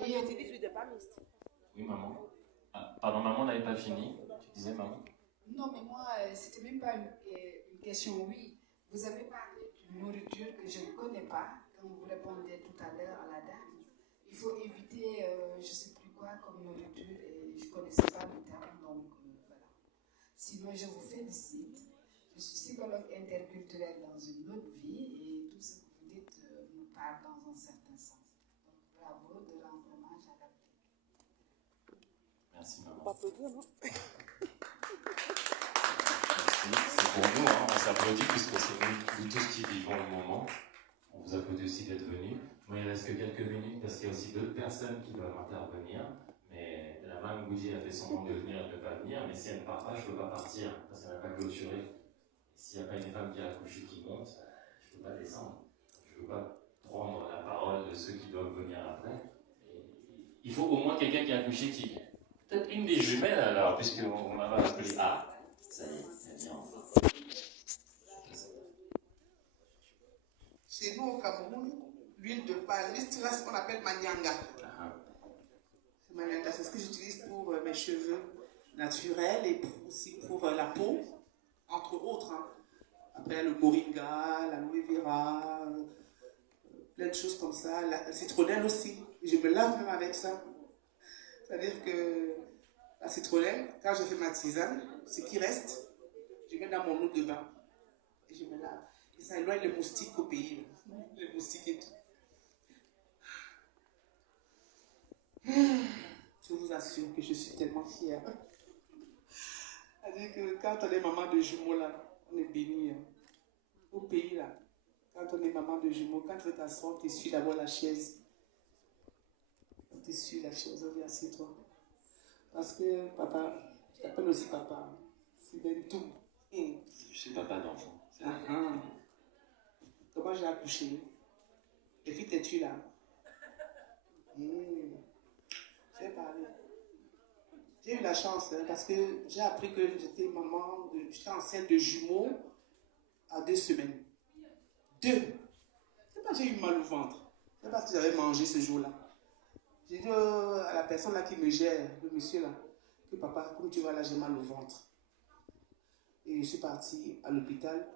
Et on utilise l'huile de palme mixte. Oui, maman. Ah, pardon, maman n'avait pas fini. Tu disais, maman? Non, mais moi, c'était même pas une question. Oui, vous avez parlé d'une nourriture que je ne connais pas, comme vous répondez tout à l'heure à la dame. Il faut éviter, je ne sais plus quoi, comme nourriture, et je ne connaissais pas le terme, donc voilà. Sinon, je vous félicite. Je suis psychologue interculturelle dans une autre vie, et tout ce que vous dites me parle dans un certain sens. Donc, bravo de rendre hommage à l'Afrique. Merci, maman. On peut applaudir, non? C'est pour nous, hein. On s'applaudit puisque c'est nous tous qui vivons le moment. On vous applaudit aussi d'être venus. Moi, il ne reste que quelques minutes parce qu'il y a aussi d'autres personnes qui doivent intervenir. Mais la maman Goudi a fait son nom de venir et de ne pas venir. Mais si elle ne part pas, je ne peux pas partir parce qu'elle n'a pas clôturé. S'il n'y a pas une femme qui a accouché qui monte, je ne peux pas descendre. Je ne peux pas prendre la parole de ceux qui doivent venir après. Et il faut au moins quelqu'un qui a accouché qui... Peut-être une des jumelles alors, puisqu'on m'avait appelé. Ah, ça y est, elle vient enfin. Chez nous au Cameroun, l'huile de palme, c'est ce qu'on appelle manyanga. Manyanga, c'est ce que j'utilise pour mes cheveux naturels et aussi pour la peau, entre autres. Hein. Après, le moringa, l'aloe vera, plein de choses comme ça. La citronnelle aussi. Je me lave même avec ça. C'est-à-dire que la citronnelle, quand je fais ma tisane, ce qui reste, je mets dans mon eau de bain. Et je me lave. Et ça éloigne les moustiques au pays. Les moustiques et tout. Je vous assure que je suis tellement fière. C'est-à-dire que quand on est maman de jumeaux, là, on est béni. Hein. Au pays, là, quand on est maman de jumeaux, quand tu t'assois, on t'essuie d'abord la chaise. On t'essuie la chaise, on dit assieds-toi. Parce que papa, je t'appelle aussi papa, c'est bien tout. Je suis papa d'enfant. Comment j'ai accouché? Les filles, t'es-tu là? J'ai parlé. J'ai eu la chance hein, parce que j'ai appris que j'étais j'étais enceinte de jumeaux à 2 semaines. 2. C'est pas que j'ai eu mal au ventre. C'est parce que j'avais mangé ce jour-là. J'ai dit à la personne là qui me gère, le monsieur là, que papa, comme tu vois là, j'ai mal au ventre. Et je suis partie à l'hôpital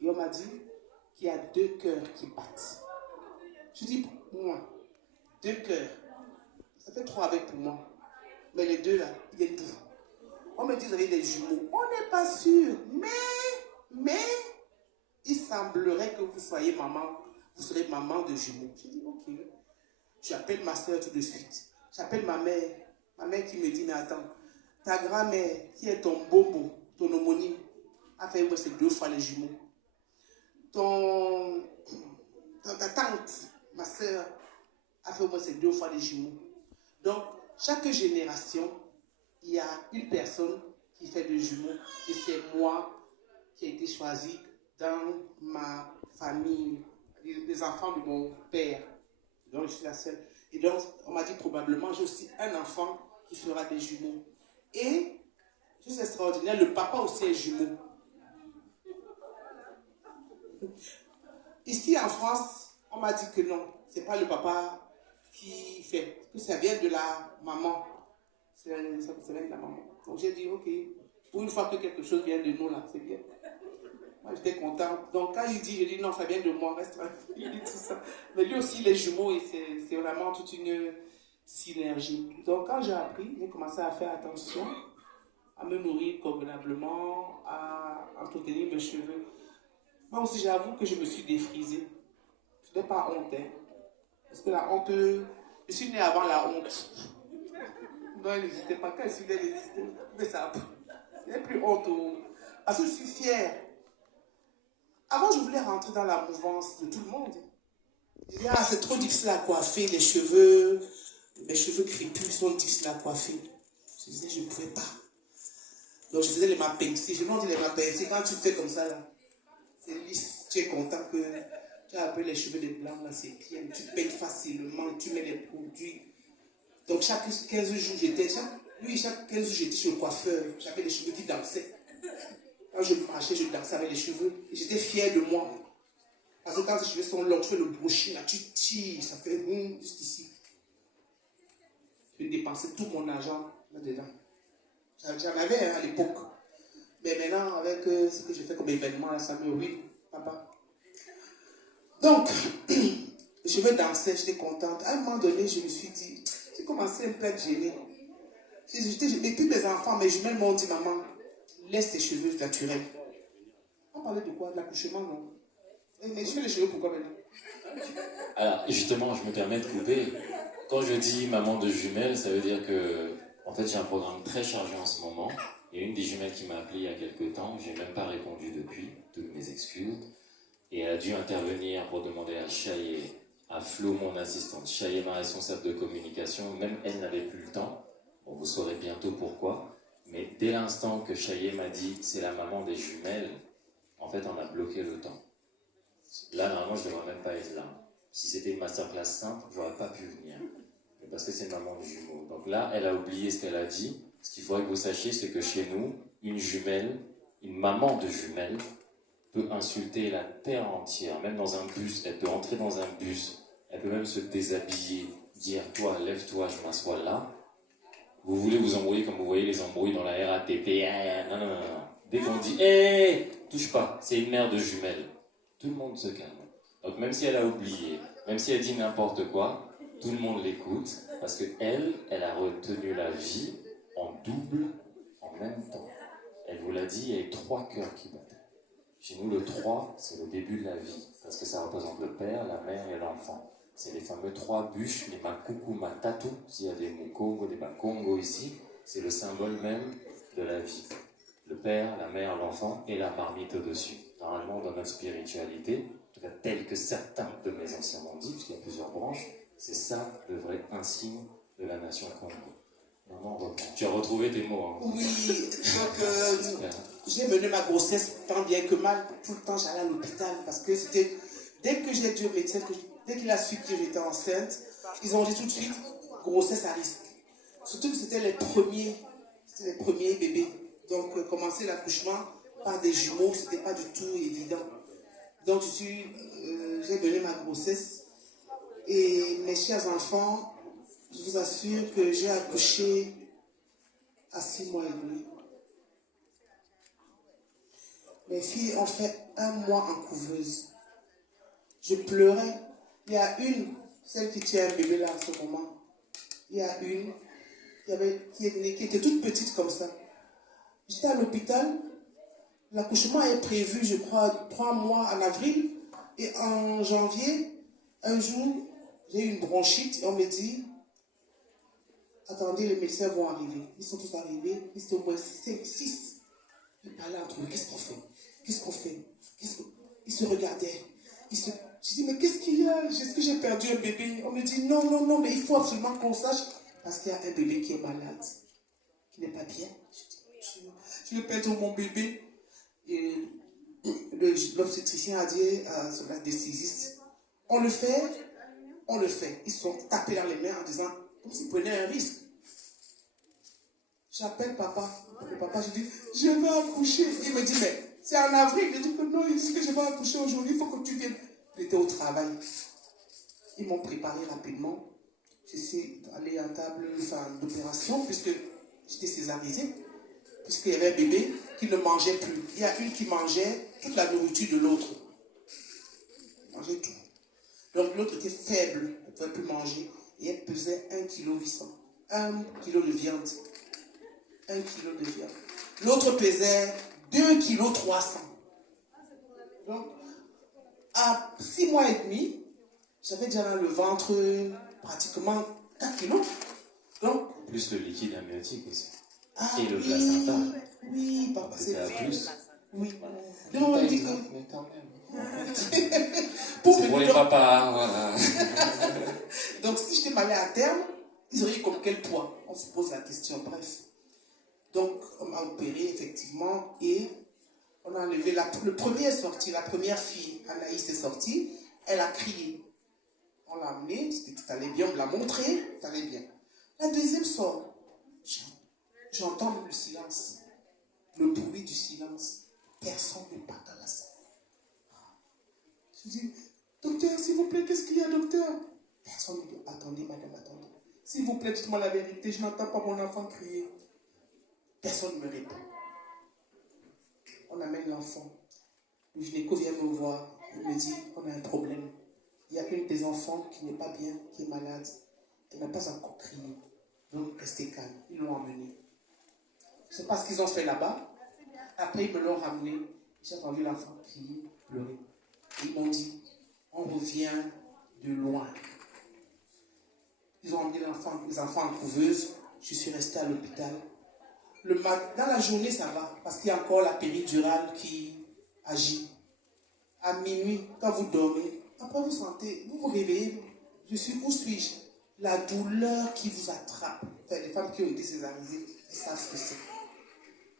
et on m'a dit qu'il y a 2 cœurs qui battent. Je dis, pour moi, 2 cœurs, ça fait 3 avec pour moi. Mais les 2 là, ils viennent d'où? On me dit, vous avez des jumeaux. On n'est pas sûr. Mais, il semblerait que vous soyez maman, vous serez maman de jumeaux. Je dis, ok. J'appelle ma soeur tout de suite. J'appelle ma mère qui me dit, mais attends, ta grand-mère, qui est ton bobo, ton homonyme, a fait moi, c'est 2 fois les jumeaux. Ta tante, ma soeur, a fait moi, c'est 2 fois les jumeaux. Donc, chaque génération, il y a une personne qui fait des jumeaux et c'est moi qui ai été choisie dans ma famille, les enfants de mon père. Donc, je suis la seule. Et donc, on m'a dit probablement, j'ai aussi un enfant qui fera des jumeaux. Et, juste extraordinaire, le papa aussi est jumeau. Ici, en France, on m'a dit que non, c'est pas le papa qui fait, que ça vient de la maman. Ça vient de la maman. Donc, j'ai dit, ok, pour une fois que quelque chose vient de nous, là, c'est bien. Moi, j'étais contente. Donc, quand il dit, je dis non, ça vient de moi, reste tranquille. Il dit tout ça. Mais lui aussi, les jumeaux, et c'est vraiment toute une synergie. Donc, quand j'ai appris, j'ai commencé à faire attention, à me nourrir convenablement, à entretenir mes cheveux. Moi aussi, j'avoue que je me suis défrisée. Je n'ai pas honte. Hein. Parce que la honte, je suis née avant la honte. Non, elle n'existait pas. Quand je suis née, elle existait. Mais ça, je n'ai plus honte. Parce que je suis fière. Avant, je voulais rentrer dans la mouvance de tout le monde. Je disais, c'est trop difficile à coiffer, les cheveux. Mes cheveux crépus sont difficiles à coiffer. Je disais, je ne pouvais pas. Donc, je faisais les mapensi. Je me dis les mapensi. Quand tu fais comme ça, là, c'est lisse. Tu es content que tu as un peu les cheveux de blanc, là, c'est bien. Tu peignes facilement, tu mets les produits. Donc, chaque 15 jours, chaque 15 jours, j'étais chez le coiffeur. J'avais les cheveux qui dansaient. Quand je marchais, je dansais avec les cheveux. Et j'étais fière de moi. Parce que quand les cheveux sont longs, tu fais le brushing, là, tu tires, ça fait jusqu'ici. Je dépensais tout mon argent là-dedans. J'en avais à l'époque. Mais maintenant, avec ce que j'ai fait comme événement, ça me ruine, papa. Donc, je vais danser, j'étais contente. À un moment donné, je me suis dit, j'ai commencé un peu à être gênée. Et puis mes enfants, mes jumelles m'ont dit, maman, laisse tes cheveux naturels. On parlait de quoi? De l'accouchement, non? Mais je fais les cheveux pourquoi maintenant? Alors, justement, je me permets de couper. Quand je dis maman de jumelles, ça veut dire que, en fait, j'ai un programme très chargé en ce moment. Il y a une des jumelles qui m'a appelé il y a quelques temps, j'ai même pas répondu depuis, toutes mes excuses. Et elle a dû intervenir pour demander à Chaye, à Flo, mon assistante, Chaye, ma responsable de communication, même elle n'avait plus le temps. Bon, vous saurez bientôt pourquoi. Mais dès l'instant que Chaye m'a dit c'est la maman des jumelles, en fait, on a bloqué le temps. Là, normalement, je ne devrais même pas être là. Si c'était une masterclass simple, je n'aurais pas pu venir. Mais parce que c'est une maman de jumeaux. Donc là, elle a oublié ce qu'elle a dit. Ce qu'il faudrait que vous sachiez, c'est que chez nous, une jumelle, une maman de jumelles, peut insulter la terre entière. Même dans un bus, elle peut entrer dans un bus. Elle peut même se déshabiller, dire « Toi, lève-toi, je m'assois là ». Vous voulez vous embrouiller comme vous voyez les embrouilles dans la RATP. Non, non, non, non. Dès qu'on dit « Hé, touche pas, c'est une mère de jumelles », tout le monde se calme. Donc même si elle a oublié, même si elle dit n'importe quoi, tout le monde l'écoute, parce qu'elle a retenu la vie en double, en même temps. Elle vous l'a dit, il y a 3 cœurs qui battent. Chez nous, le 3, c'est le début de la vie, parce que ça représente le père, la mère et l'enfant. C'est les fameux 3 bûches, les makuku matatu, s'il y a des mukongo, des bakongo ici, c'est le symbole même de la vie. Le père, la mère, l'enfant et la marmite au-dessus. Normalement, dans notre spiritualité, en tout cas telle que certains de mes anciens m'ont dit, puisqu'il y a plusieurs branches, c'est ça le vrai insigne de la nation Congo. Maintenant, tu as retrouvé tes mots. Hein. Oui, donc j'ai mené ma grossesse tant bien que mal. Tout le temps, j'allais à l'hôpital parce que c'était, dès que j'ai dit au médecin, dès qu'il a su que j'étais enceinte, ils ont dit tout de suite, grossesse à risque. Surtout que c'était les premiers bébés. Donc, commencer l'accouchement par des jumeaux, c'était pas du tout évident. Donc, j'ai mené ma grossesse. Et mes chers enfants, je vous assure que j'ai accouché à 6 mois et demi. Mes filles ont fait 1 mois en couveuse. Je pleurais. Il y a une, celle qui tient un bébé là en ce moment. Il y a une qui était toute petite comme ça. J'étais à l'hôpital. L'accouchement est prévu, je crois, 3 mois en avril. Et en janvier, un jour, j'ai eu une bronchite et on me dit, attendez, les médecins vont arriver. Ils sont tous arrivés. Ils étaient au moins 5, 6. Ils parlaient entre eux. Qu'est-ce qu'on fait? Qu'est-ce qu'on fait? Ils se regardaient. Je dis, mais qu'est-ce qu'il y a? Est-ce que j'ai perdu un bébé? On me dit, non, non, non, mais il faut absolument qu'on sache. Parce qu'il y a un bébé qui est malade, qui n'est pas bien. Je vais perdre mon bébé. Et l'obstétricien a dit à son anesthésiste, on le fait. Ils sont tapés dans les mains en disant, comme s'ils prenaient un risque. J'appelle papa. Le papa, je dis, je vais accoucher. Il me dit, mais c'est en avril. Je dis que non, ils disent que je vais accoucher aujourd'hui, il faut que tu viennes. J'étais au travail. Ils m'ont préparé rapidement. Je suis allée à table d'opération, puisque j'étais césarisée, puisqu'il y avait un bébé qui ne mangeait plus. Il y a une qui mangeait toute la nourriture de l'autre. Elle mangeait tout. Donc l'autre était faible, elle ne pouvait plus manger, et elle pesait 1,8 kg. 1 kg de viande. 1 kg de viande. L'autre pesait 2,3 kg. Donc, à 6 mois et demi, j'avais déjà dans le ventre pratiquement 4 kg. Donc, plus le liquide amniotique aussi. Et le placenta. Oui, papa, c'est plus. Oui. Donc, on dit que... Mais quand même. Pour les papas, voilà. Donc, si j'étais malade à terme, ils auraient eu comme quel poids? On se pose la question, bref. Donc, on m'a opéré, effectivement, et on a enlevé le premier est sorti, la première fille, Anaïs, est sortie, elle a crié. On l'a amenée, tout allait bien, on l'a montré, tout allait bien. La deuxième sort, j'entends le silence, le bruit du silence. Personne ne part dans la salle. Je dis, docteur, s'il vous plaît, qu'est-ce qu'il y a, docteur? Personne ne dit, attendez, madame, attendez. S'il vous plaît, dites-moi la vérité, je n'entends pas mon enfant crier. Personne ne me répond. On amène l'enfant. Le gynéco vient me voir. Il me dit, on a un problème. Il y a une des enfants qui n'est pas bien, qui est malade. Elle n'a pas encore crié. Donc, restez calme. Ils l'ont emmené. C'est pas ce qu'ils ont fait là-bas. Après, ils me l'ont ramené. J'ai entendu l'enfant crier, pleurer. Et ils m'ont dit, on revient de loin. Ils ont emmené les enfants en couveuse. Je suis resté à l'hôpital. Dans la journée, ça va, parce qu'il y a encore la péridurale qui agit. À minuit, quand vous dormez, après vous sentez, vous vous réveillez, où suis-je? La douleur qui vous attrape. Enfin, les femmes qui ont été césarisées, elles savent ce que c'est.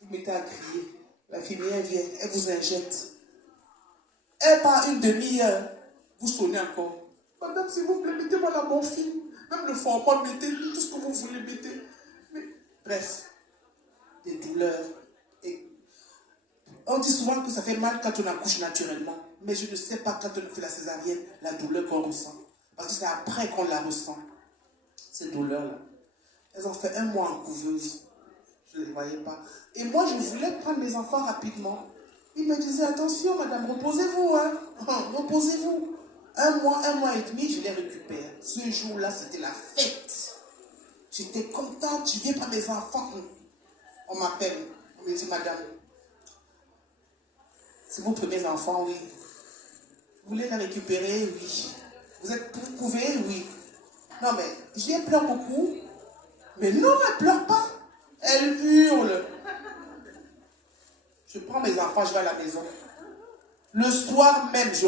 Vous mettez à crier. L'infirmière vient, elle vous injecte. Elle part une demi-heure. Vous sonnez encore. Madame, s'il vous plaît, mettez-moi la morphine. Même le format, mettez tout ce que vous voulez, mettez. Mais, bref, des douleurs. Et on dit souvent que ça fait mal quand on accouche naturellement. Mais je ne sais pas quand on fait la césarienne, la douleur qu'on ressent. Parce que c'est après qu'on la ressent. Ces douleurs-là. Elles ont fait 1 mois en couveuse. Je ne les voyais pas. Et moi, je voulais prendre mes enfants rapidement. Ils me disaient, attention, madame, reposez-vous, hein. Reposez-vous. 1 mois et demi, je les récupère. Ce jour-là, c'était la fête. J'étais contente, je viens prendre mes enfants. On m'appelle, on me dit, madame, c'est vos premiers enfants, oui. Vous voulez les récupérer? Oui. Vous pouvez? Oui. Non, mais je viens pleure beaucoup. Mais non, elle pleure pas. Elle hurle. Je prends mes enfants, je vais à la maison. Le soir même, je